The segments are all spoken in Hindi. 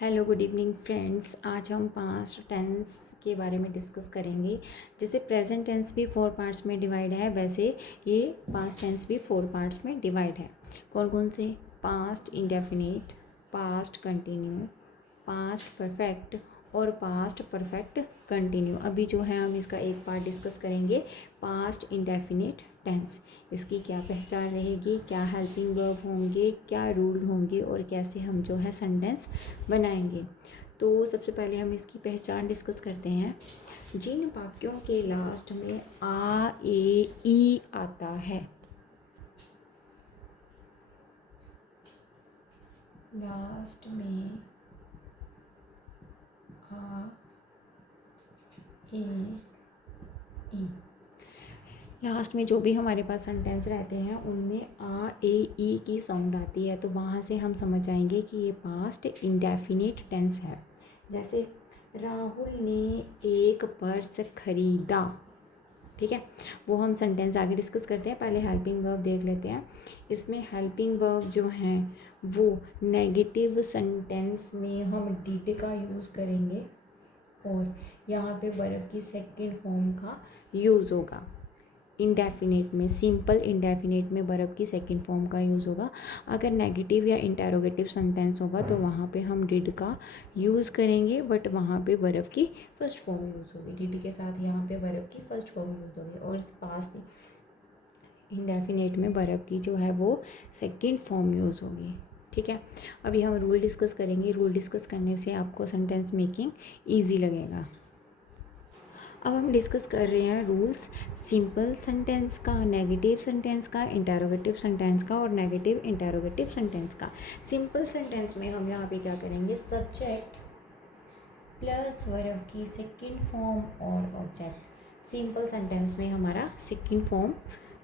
Hello good evening friends. आज हम पास्ट टेंस के बारे में डिस्कस करेंगे। जैसे प्रेजेंट टेंस भी 4 पार्ट्स में डिवाइड है, वैसे ये पास्ट टेंस भी 4 पार्ट्स में डिवाइड है। कौन कौन से? Past indefinite, past continue, past perfect और पास्ट परफेक्ट कंटिन्यू। अभी जो है हम इसका एक पार्ट डिस्कस करेंगे, पास्ट इंडेफिनिट टेंस। इसकी क्या पहचान रहेगी, क्या हेल्पिंग वर्ब होंगे, क्या रूल होंगे और कैसे हम जो है सेंटेंस बनाएंगे। तो सबसे पहले हम इसकी पहचान डिस्कस करते हैं। जिन वाक्यों के लास्ट में आ ए ई आता है, लास्ट में आ ए ई, लास्ट में जो भी हमारे पास सेंटेंस रहते हैं उनमें आ ए ई की साउंड आती है, तो वहाँ से हम समझ जाएंगे कि ये पास्ट इंडेफिनिट टेंस है। जैसे राहुल ने एक पर्स खरीदा, ठीक है। वो हम सेंटेंस आगे डिस्कस करते हैं, पहले हेल्पिंग वर्ब देख लेते हैं। इसमें हेल्पिंग वर्ब जो हैं वो नेगेटिव सेंटेंस में हम डिड का यूज़ करेंगे और यहाँ पे वर्ब की सेकंड फॉर्म का यूज़ होगा। इंडेफिनिट में, सिंपल इंडेफिनिट में वर्ब की सेकंड फॉर्म का यूज़ होगा। अगर नेगेटिव या इंटेरोगेटिव सेंटेंस होगा तो वहाँ पे हम डिड का यूज़ करेंगे, बट वहाँ पे वर्ब की फर्स्ट फॉर्म यूज़ होगी। डिड के साथ यहाँ पे वर्ब की फर्स्ट फॉर्म यूज़ होगी और पास्ट इंडेफिनिट में वर्ब की जो है वो सेकंड फॉर्म यूज़ होगी, ठीक है। अभी हम रूल डिस्कस करेंगे। रूल डिस्कस करने से आपको सेंटेंस मेकिंग ईजी लगेगा। अब हम डिस्कस कर रहे हैं रूल्स सिंपल सेंटेंस का, नेगेटिव सेंटेंस का, इंटेरोगेटिव सेंटेंस का और नेगेटिव इंटेरोगेटिव सेंटेंस का। सिंपल सेंटेंस में हम यहाँ पे क्या करेंगे, सब्जेक्ट प्लस वर्ब की सेकंड फॉर्म और ऑब्जेक्ट। सिंपल सेंटेंस में हमारा सेकंड फॉर्म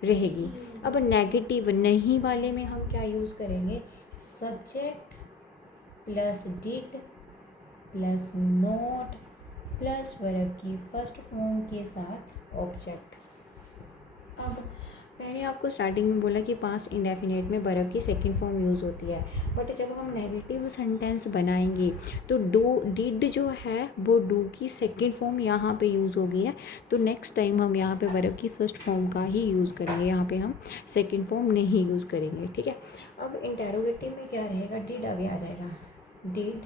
रहेगी। अब नेगेटिव नहीं वाले में हम क्या यूज़ करेंगे, subject plus did plus not plus verb की फर्स्ट फॉर्म के साथ ऑब्जेक्ट। अब मैंने आपको स्टार्टिंग में बोला कि पास्ट इंडेफिनिट में वर्ब की सेकंड फॉर्म यूज़ होती है, बट जब हम नेगेटिव सेंटेंस बनाएंगे तो डू डिड जो है वो डू की सेकंड फॉर्म यहाँ पे यूज़ हो गई है, तो नेक्स्ट टाइम हम यहाँ पे वर्ब की फर्स्ट फॉर्म का ही यूज़ करेंगे, यहाँ पे हम सेकंड फॉर्म नहीं यूज़ करेंगे, ठीक है। अब इंटेरोगेटिव में क्या रहेगा, डिड आगे आ जाएगा, did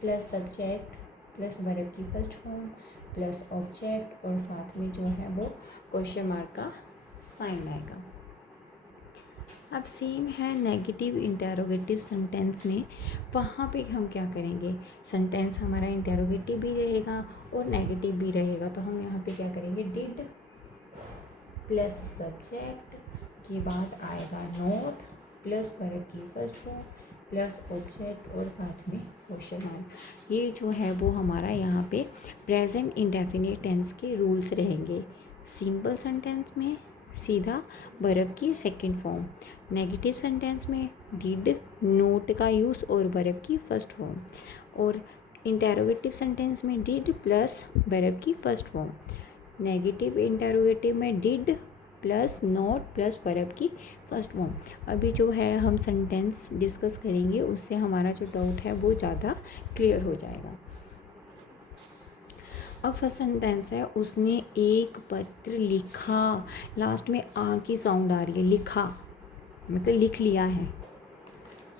plus subject plus verb की फर्स्ट फॉर्म प्लस ऑब्जेक्ट और साथ में जो है वो क्वेश्चन मार्क का साइन आएगा। अब सेम है नेगेटिव इंटेरोगेटिव सेंटेंस में, वहाँ पे हम क्या करेंगे, सेंटेंस हमारा इंटेरोगेटिव भी रहेगा और नेगेटिव भी रहेगा, तो हम यहाँ पे क्या करेंगे, डिड प्लस सब्जेक्ट के बाद आएगा नॉट प्लस वर्ब की फर्स्ट फॉर्म प्लस ऑब्जेक्ट और साथ में क्वेश्चन मार्क। ये जो है वो हमारा यहाँ पे प्रेजेंट इंडेफिनिट टेंस के रूल्स रहेंगे। सिंपल सेंटेंस में सीधा वर्ब की सेकंड फॉर्म, नेगेटिव सेंटेंस में डिड नोट का यूज़ और वर्ब की फर्स्ट फॉर्म, और इंटेरोगेटिव सेंटेंस में डिड प्लस वर्ब की फर्स्ट फॉर्म, नेगेटिव इंटेरोगेटिव में did plus not plus verb की फर्स्ट फॉर्म। अभी जो है हम सेंटेंस डिस्कस करेंगे, उससे हमारा जो डाउट है वो ज़्यादा क्लियर हो जाएगा। अब फर्स्ट सेंटेंस है, उसने एक पत्र लिखा, लास्ट में आ की साउंड आ रही है, लिखा मतलब लिख लिया है,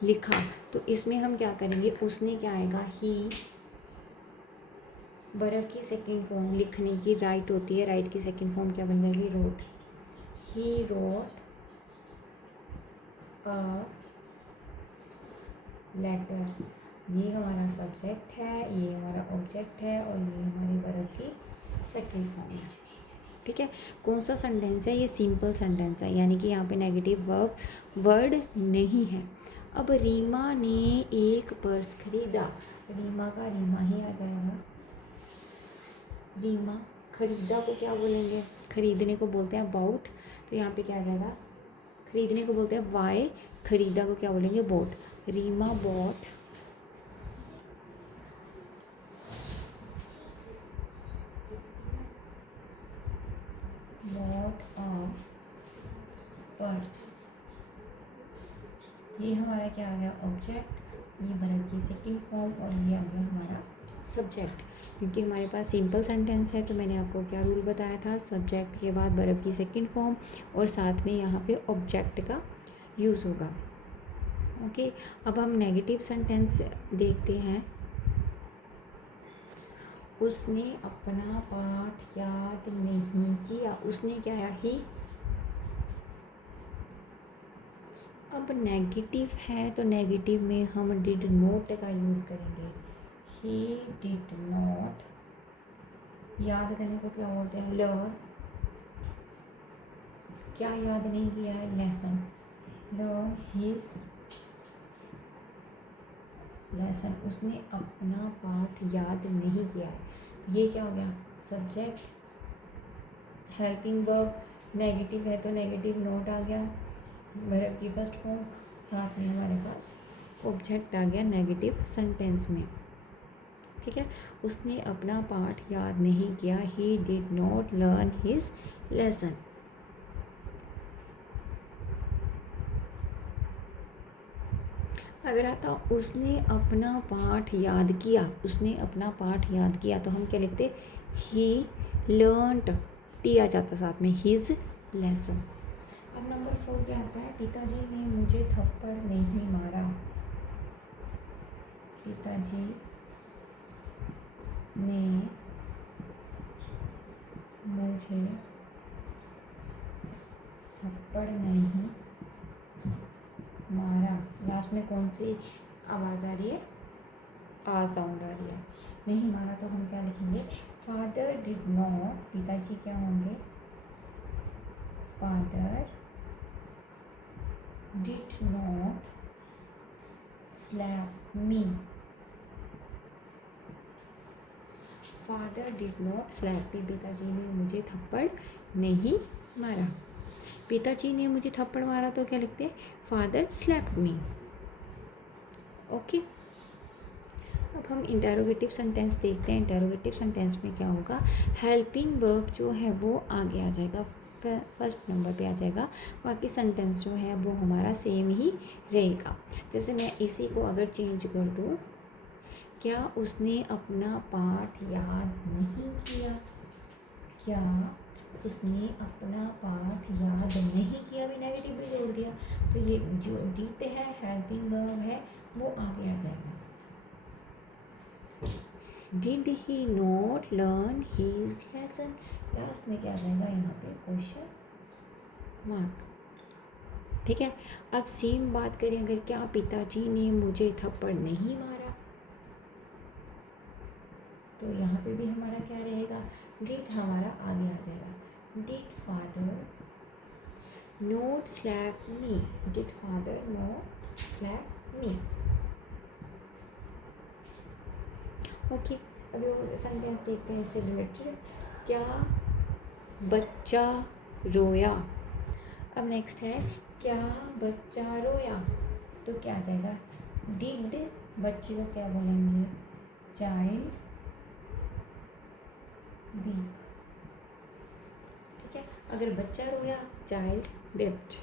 लिखा। तो इसमें हम क्या करेंगे, उसने क्या आएगा, ही, वर्ब की सेकंड फॉर्म लिखने की राइट होती है, राइट की सेकंड फॉर्म क्या बन जाएगी, रोट। ही रोट अ लेटर, ये हमारा सब्जेक्ट है, ये हमारा ऑब्जेक्ट है और ये हमारी वर्ब की सेकंड फॉर्म है, ठीक है। कौन सा सेंटेंस है, ये सिंपल सेंटेंस है, यानी कि यहाँ पे नेगेटिव वर्ड नहीं है। अब रीमा ने एक पर्स खरीदा, रीमा का रीमा ही आ जाएगा, रीमा। खरीदा को क्या बोलेंगे, खरीदने को बोलते हैं बाउट, तो यहाँ पे क्या आ जाएगा, खरीदने को बोलते हैं वाई, खरीदा को क्या बोलेंगे, bought. Reema bought a purse, ये हमारा क्या आ गया, ऑब्जेक्ट। ये वर्ब की सेकंड फॉर्म और ये आ गया हमारा सब्जेक्ट। क्योंकि हमारे पास सिंपल सेंटेंस है तो मैंने आपको क्या रूल बताया था, सब्जेक्ट के बाद वर्ब की सेकंड फॉर्म और साथ में यहाँ पे ऑब्जेक्ट का यूज़ होगा। ओके, अब हम नेगेटिव सेंटेंस देखते हैं। उसने अपना पाठ याद नहीं किया, उसने क्या है, ही। अब नेगेटिव है तो नेगेटिव में हम डिड नॉट का यूज़ करेंगे। ही डिड नॉट, याद करने को क्या बोलते हैं, लर्न। क्या याद नहीं किया है, लेसन। लर्न हिज लेसन, उसने अपना पाठ याद नहीं किया है। ये क्या हो गया, सब्जेक्ट। हेल्पिंग वर्ब नेगेटिव है तो नेगेटिव नोट आ गया, वर्ब की फर्स्ट फॉर्म, साथ में हमारे पास ऑब्जेक्ट आ गया नेगेटिव सेंटेंस में। ठीक है, उसने अपना पाठ याद नहीं किया, he did not learn his lesson. अगर आता उसने अपना पाठ याद किया, उसने अपना पाठ याद किया तो हम क्या लिखते, ही लर्नड, टी आ जाता साथ में, हिज लेसन। अब नंबर 4 क्या आता है, पिताजी ने मुझे थप्पड़ नहीं मारा। पिताजी ने मुझे थप्पड़ नहीं मारा। लास्ट में कौन सी आवाज़ आ रही है, आ साउंड आ रही है। नहीं मारा तो हम क्या लिखेंगे, फादर डिड नॉट, पिताजी क्या होंगे, father did not slap me. Father did not slap me, पिताजी ने मुझे थप्पड़ नहीं मारा। पिताजी ने मुझे थप्पड़ मारा तो क्या लिखते हैं, फादर स्लैप्ड मी। ओके, अब हम इंटेरोगेटिव सेंटेंस देखते हैं। इंटेरोगेटिव सेंटेंस में क्या होगा, हेल्पिंग वर्ब जो है वो आगे आ जाएगा, फर्स्ट नंबर पे आ जाएगा। बाकी सेंटेंस जो है वो हमारा सेम ही रहेगा। जैसे मैं इसी को अगर चेंज कर दूँ, क्या उसने अपना पाठ याद नहीं किया, क्या उसने अपना पाठ याद नहीं किया, भी नेगेटिव भी जोड़ दिया तो ये जो डिड है, हेल्पिंग वर्ब है, वो आगे आ जाएगा। Did he not learn his lesson, last में क्या आ जाएगा, यहाँ पे क्वेश्चन मार्क। ठीक है, अब सेम बात करें, अगर क्या पिताजी ने मुझे थप्पड़ नहीं मारा, तो यहाँ पे भी हमारा क्या रहेगा, डिड हमारा आगे आ जाएगा। Did father not slap me, did father not slap me. Okay, अभी और सेंटेंस देखते हैं इससे रिलेटेड। क्या बच्चा रोया। अब नेक्स्ट है, क्या बच्चा रोया, तो क्या आ जाएगा, डिड, बच्चे को क्या बोलेंगे, चाइल्ड वीप। ठीक है, अगर बच्चा रोया, चाइल्ड वेप्ट।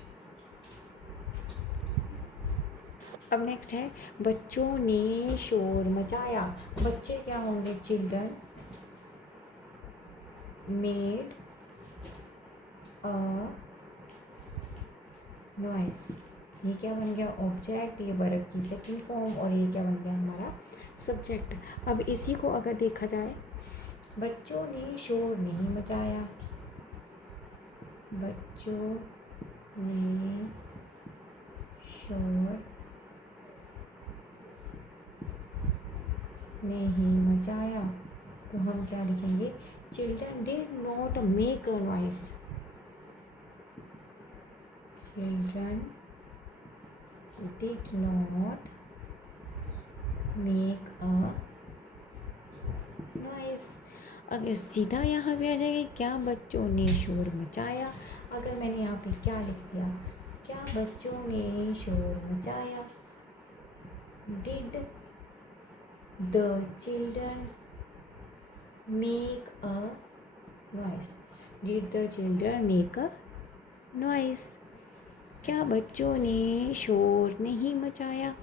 अब नेक्स्ट है, बच्चों ने शोर मचाया। बच्चे क्या होंगे, चिल्ड्रन मेड अ नॉइस। ये क्या बन गया, ऑब्जेक्ट, ये वर्ब की सेकंड फॉर्म और ये क्या बन गया हमारा सब्जेक्ट। अब इसी को अगर देखा जाए, बच्चों ने शोर नहीं मचाया, बच्चों ने शोर नहीं मचाया, तो हम क्या लिखेंगे, children did not make a noise, children did not make a noise. अगर सीधा यहाँ पे आ जाएगा, क्या बच्चों ने शोर मचाया, अगर मैंने यहाँ पे क्या लिख दिया, क्या बच्चों ने शोर मचाया, did the children make a noise, did the children make a noise. क्या बच्चों ने शोर नहीं मचाया,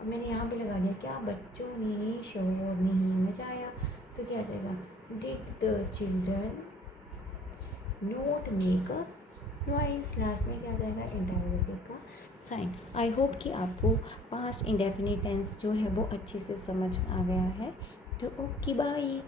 अब मैंने यहाँ पे लगा दिया, क्या बच्चों ने शोर नहीं मचाया, तो क्या आ जाएगा, did the children note make a noise. Last में क्या आ जाएगा, इंटरोगेटिव का साइन। आई होप कि आपको पास्ट इंडेफिनिट टेंस जो है वो अच्छे से समझ आ गया है। तो ओके बाय।